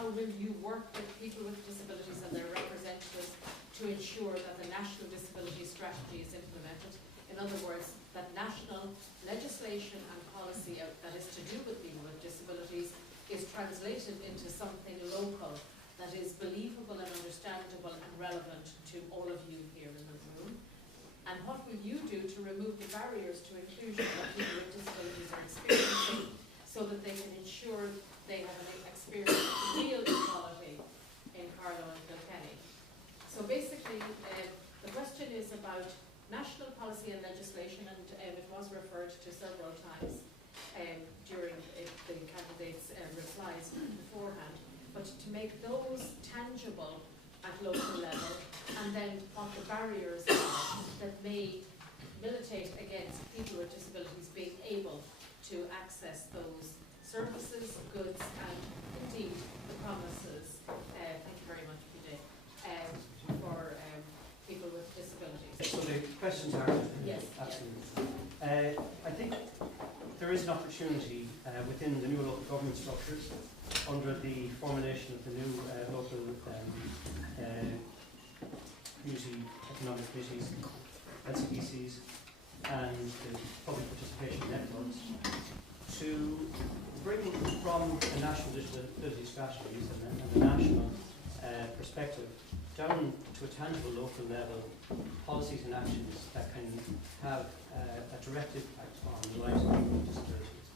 how will you work with people with disabilities and their representatives to ensure that the national disability strategy is implemented? In other words, that national legislation and policy that is to do with people with disabilities is translated into something local that is believable and understandable and relevant to all of you here in the room. And what will you do to remove the barriers to inclusion that people with disabilities are experiencing, so that they can ensure they have an experience of real equality in Carlow and Kilkenny? So basically, the question is about national policy and legislation, and it was referred to several times during the candidates' replies beforehand, but to make those tangible at local level, and then what the barriers are that may militate against people with disabilities being able to access those services, goods, and indeed the promises, thank you very much, PJ, for people with disabilities. So the questions are yes, absolutely. I think there is an opportunity within the new local government structures under the formulation of the new local community economic committees, LCPCs, and the public participation networks to bring from the national disability strategies and the national perspective down to a tangible local level policies and actions that can have a direct impact on the lives of people with disabilities.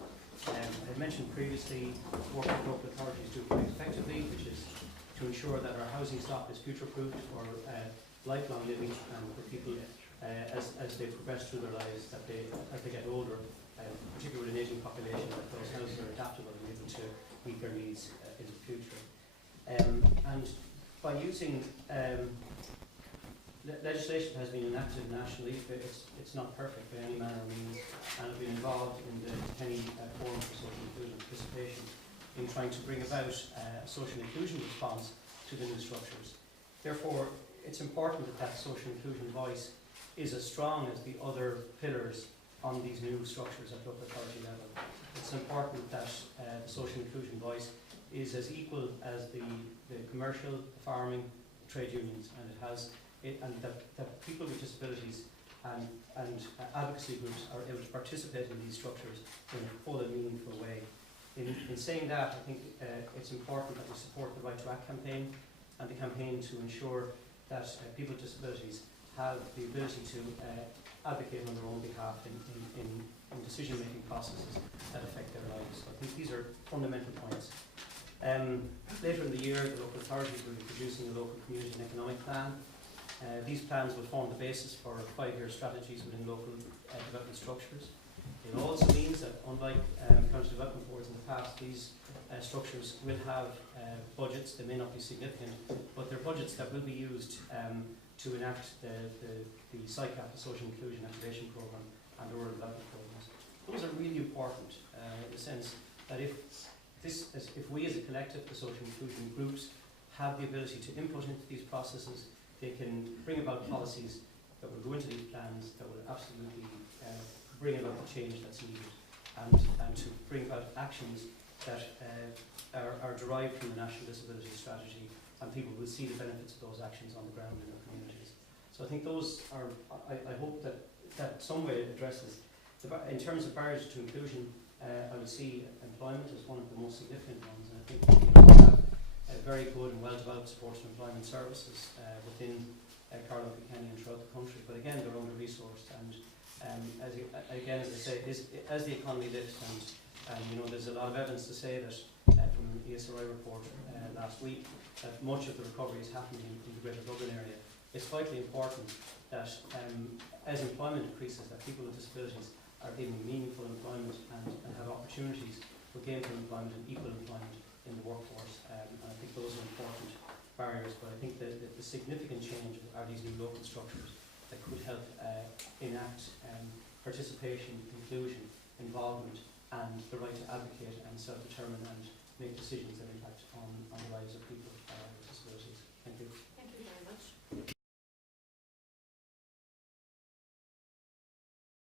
I mentioned previously work with local authorities do quite effectively, which is to ensure that our housing stock is future-proofed for lifelong living and for people as they progress through their lives, that as they get older, particularly with an ageing population, that those houses are adaptable and able to meet their needs in the future. And by using legislation has been enacted nationally. It's not perfect by any manner of means, and I've been involved in the Kilkenny Forum for Social Inclusion and Participation in trying to bring about a social inclusion response to the new structures. Therefore, it's important that that social inclusion voice is as strong as the other pillars on these new structures at local authority level. It's important that the social inclusion voice is as equal as the commercial, farming, trade unions, and that people with disabilities and advocacy groups are able to participate in these structures in a full and meaningful way. In saying that, I think it's important that we support the Right to Act campaign and the campaign to ensure that people with disabilities have the ability to advocate on their own behalf in decision-making processes that affect their lives. So I think these are fundamental points. Later in the year, the local authorities will be producing a local community and economic plan. These plans will form the basis for 5-year strategies within local development structures. It also means that, unlike county development boards in the past, these structures will have budgets. They may not be significant, but they're budgets that will be used to enact the SICAP, the Social Inclusion Activation Programme, and the Rural Development Programmes. Those are really important in the sense that if we as a collective, the social inclusion groups, have the ability to input into these processes, they can bring about policies that will go into these plans that will absolutely bring about the change that's needed, and to bring about actions that are derived from the National Disability Strategy, and people will see the benefits of those actions on the ground in their communities. So I think those are, I hope that some way addresses, in terms of barriers to inclusion, I would see employment as one of the most significant ones, and I think we have very good and well-developed support and employment services within Carlow and Kilkenny and throughout the country, but again they're under-resourced, and as I say, as the economy lifts, and there's a lot of evidence to say that from an ESRI report last week that much of the recovery is happening in the Greater Dublin area. It's vitally important that as employment increases, that people with disabilities are given meaningful employment and have opportunities for gainful employment and equal employment in the workforce. And I think those are important barriers, but I think that the significant change are these new local structures that could help enact participation, inclusion, involvement, and the right to advocate and self-determine and make decisions that impact on the lives of people